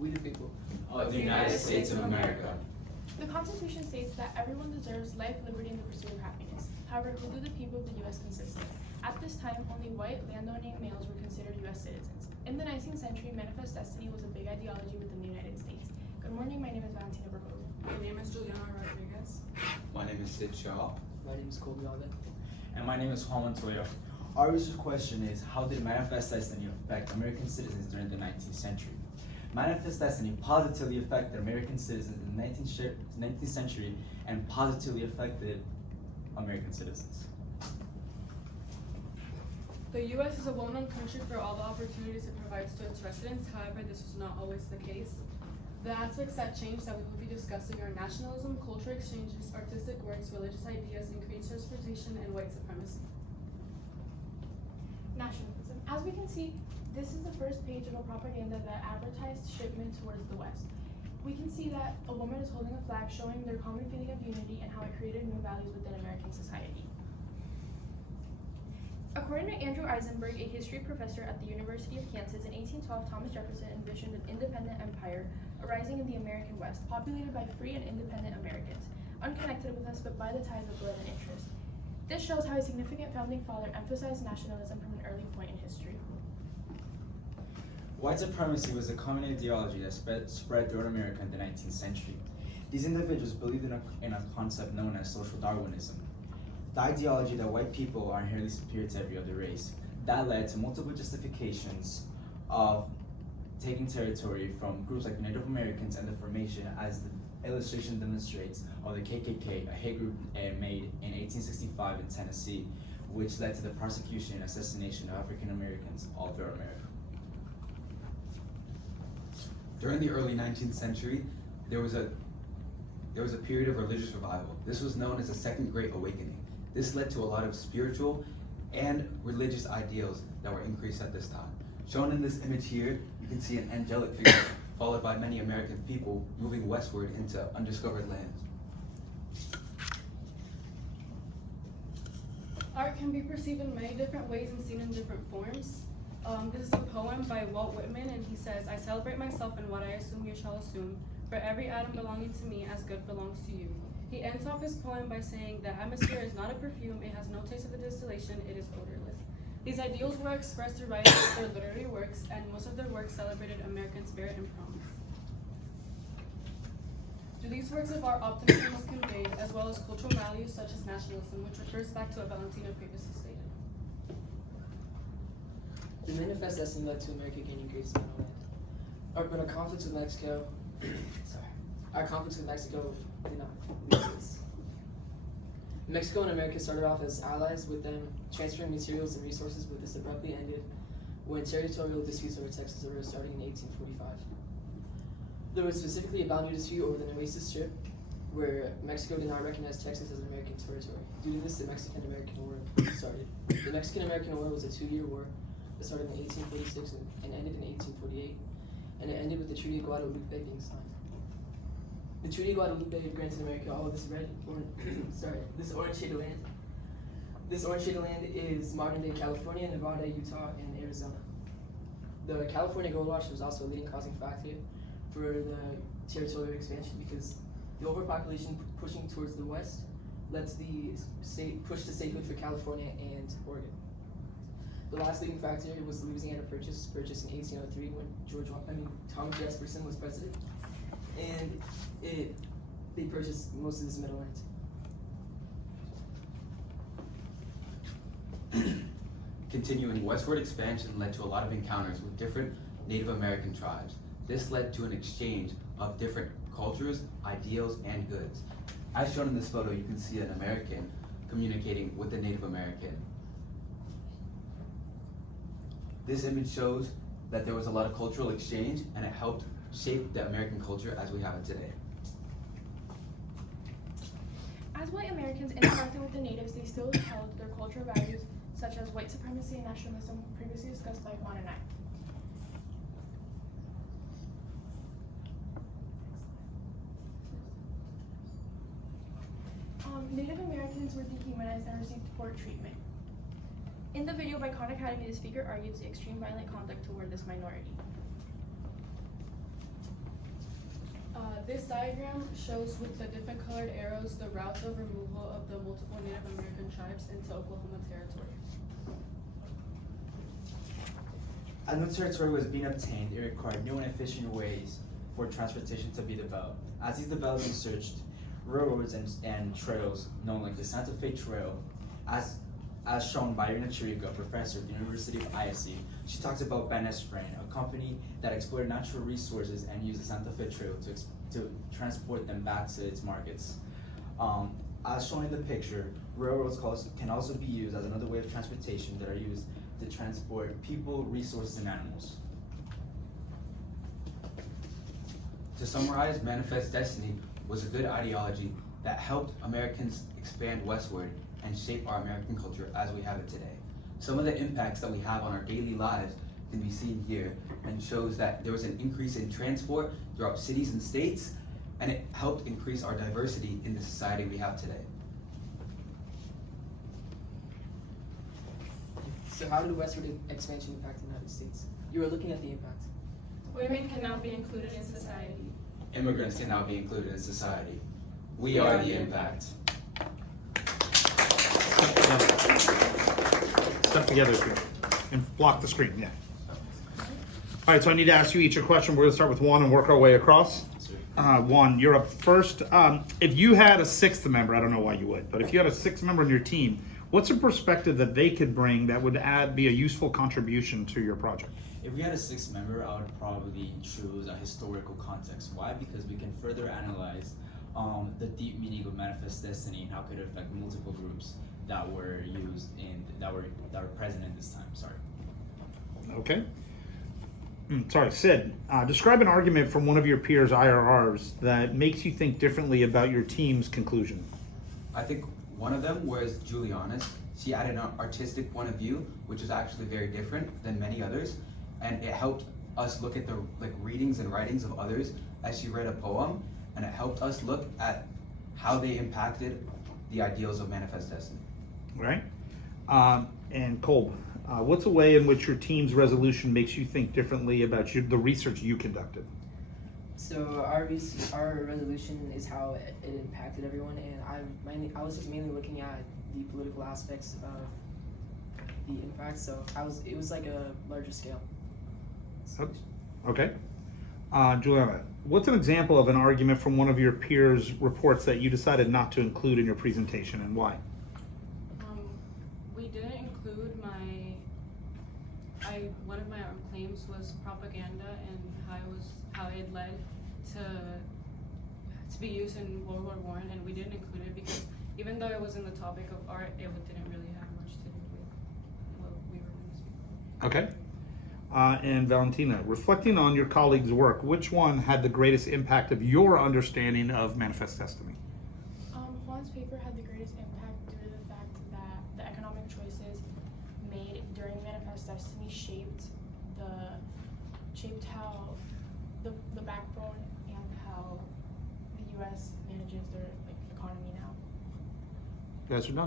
We the people of the United States of America. The Constitution states that everyone deserves life, liberty, and the pursuit of happiness. However, who do the people of the U.S. consist of? At this time, only white, landowning males were considered U.S. citizens. In the 19th century, manifest destiny was a big ideology within the United States. Good morning, my name is Valentina Bergoglio. My name is Juliana Rodriguez. My name is Sid Shaw. My name is Colby Alden. And my name is Juan Montoya. Our research question is, how did manifest destiny affect American citizens during the 19th century? Manifest destiny positively affected American citizens in the 19th century and positively affected American citizens. The U.S. is a well-known country for all the opportunities it provides to its residents. However, this was not always the case. The aspects that changed that we will be discussing are nationalism, cultural exchanges, artistic works, religious ideas, increased transportation, and white supremacy. Nationalism. As we can see, this is the first page of a propaganda that advertised shipment towards the West. We can see that a woman is holding a flag showing their common feeling of unity and how it created new values within American society. According to Andrew Eisenberg, a history professor at the University of Kansas, in 1812, Thomas Jefferson envisioned an independent empire arising in the American West, populated by free and independent Americans, unconnected with us but by the ties of blood and interest. This shows how a significant founding father emphasized nationalism from an early point in history. White supremacy was a common ideology that spread throughout America in the 19th century. These individuals believed in a concept known as social Darwinism, the ideology that white people are inherently superior to every other race. That led to multiple justifications of taking territory from groups like Native Americans and the formation, as the illustration demonstrates, of the KKK, a hate group made in 1865 in Tennessee, which led to the persecution and assassination of African Americans all throughout America. During the early 19th century, there was a period of religious revival. This was known as the Second Great Awakening. This led to a lot of spiritual and religious ideals that were increased at this time. Shown in this image here, you can see an angelic figure followed by many American people moving westward into undiscovered lands. Art can be perceived in many different ways and seen in different forms. This is a poem by Walt Whitman, and he says, "I celebrate myself in what I assume you shall assume, for every atom belonging to me as good belongs to you." He ends off his poem by saying, "The atmosphere is not a perfume, it has no taste of the distillation, it is odorless." These ideals were expressed through writing of their literary works, and most of their works celebrated American spirit and promise. Through these works of art, optimism was conveyed, as well as cultural values such as nationalism, which refers back to what Valentina previously stated. The manifest destiny led to America gaining great amount of land. But our conflicts with Mexico, did not lead to this. Mexico and America started off as allies, with them transferring materials and resources, but this abruptly ended when territorial disputes over Texas arose starting in 1845. There was specifically a boundary dispute over the Nueces Strip, where Mexico did not recognize Texas as an American territory. Due to this, the Mexican-American War started. The Mexican-American War was a 2-year war that started in 1846 and ended in 1848, and it ended with the Treaty of Guadalupe being signed. The Treaty of Guadalupe granted America all of this this orange shaded land. This orange shaded land is modern-day California, Nevada, Utah, and Arizona. The California gold rush was also a leading causing factor for the territorial expansion, because the overpopulation pushing towards the west led to the push to statehood for California and Oregon. The last leading factor was the Louisiana Purchase in 1803 when Thomas Jefferson was president, and they purchased most of this middle land. Continuing westward expansion led to a lot of encounters with different Native American tribes. This led to an exchange of different cultures, ideals, and goods. As shown in this photo, you can see an American communicating with a Native American. This image shows that there was a lot of cultural exchange, and it helped shape the American culture as we have it today. As white Americans interacted with the natives, they still held their cultural values such as white supremacy and nationalism, previously discussed by Juan and I. Native Americans were dehumanized and received poor treatment. In the video by Khan Academy, the speaker argues the extreme violent conduct toward this minority. This diagram shows with the different colored arrows the routes of removal of the multiple Native American tribes into Oklahoma Territory. As new territory was being obtained, it required new and efficient ways for transportation to be developed. As these developments surged, railroads and trails, known like the Santa Fe Trail, as shown by Irina Chirico, a professor at the University of ISC, she talks about Benes Fran, a company that explored natural resources and used the Santa Fe Trail to transport them back to its markets. As shown in the picture, railroads can also be used as another way of transportation that are used to transport people, resources, and animals. To summarize, Manifest Destiny was a good ideology that helped Americans expand westward and shape our American culture as we have it today. Some of the impacts that we have on our daily lives can be seen here and shows that there was an increase in transport throughout cities and states, and it helped increase our diversity in the society we have today. So how did westward expansion impact the United States? You were looking at the impact. Women can now be included in society. Immigrants can now be included in society. We are the impact. Step together here and block the screen, yeah. All right, so I need to ask you each a question. We're gonna start with one and work our way across. One, you're up first. If you had a sixth member, I don't know why you would, but if you had a sixth member on your team, what's a perspective that they could bring that would be a useful contribution to your project? If we had a sixth member, I would probably choose a historical context. Why? Because we can further analyze the deep meaning of Manifest Destiny and how it could affect multiple groups that were used in that were present in this time. Sorry. Okay. Sorry, Sid. Describe an argument from one of your peers' IRRs that makes you think differently about your team's conclusion. I think one of them was Juliana's. She added an artistic point of view, which is actually very different than many others, and it helped us look at the readings and writings of others as she read a poem, and it helped us look at how they impacted the ideals of Manifest Destiny. Right? And Kolb, what's a way in which your team's resolution makes you think differently about the research you conducted? So our resolution is how it impacted everyone, and I was just mainly looking at the political aspects of the impact. So it was like a larger scale. Okay. Juliana, what's an example of an argument from one of your peers' reports that you decided not to include in your presentation, and why? We didn't include one of my claims was propaganda and how it led to be used in World War I, and we didn't include it because even though it was in the topic of art, it didn't really have much to do with what we were going to speak about. Okay. And Valentina, reflecting on your colleagues' work, which one had the greatest impact of your understanding of Manifest Destiny? Juan's paper had the greatest impact due to the fact that the economic choices made during Manifest Destiny shaped how the backbone and how the U.S. manages their economy now. You guys are done.